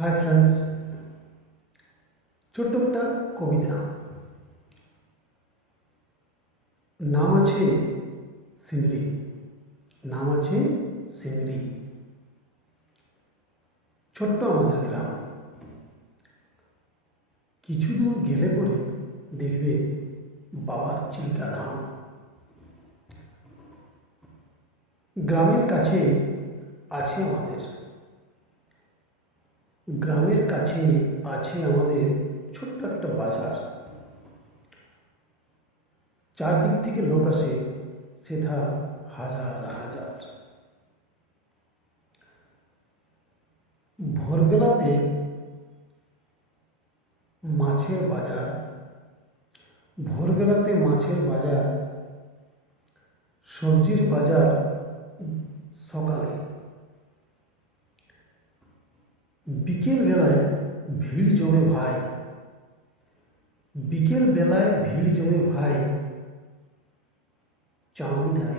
Hi friends, ছোট্ট একটা কবিতা। নাম আছে সিমরি, নাম আছে সিমরি। ছোট্ট আমাদের গ্রাম, কিছু দূর গেলে পরে দেখবে বাবার চিল্কা ধাম। গ্রামের কাছে আছে আমাদের, গ্রামের কাছে আছে আমাদের ছোট্ট একটা বাজার। চারদিক থেকে লোক আসে, সেথা হাজার হাজার। ভোরবেলাতে মাছের বাজার, ভোরবেলাতে মাছের বাজার, সবজির বাজার সকালে। বিকেল বেলায় ভিড় জমে ভাই, বিকেল বেলায় ভিড় জমে ভাই চাউমিন আর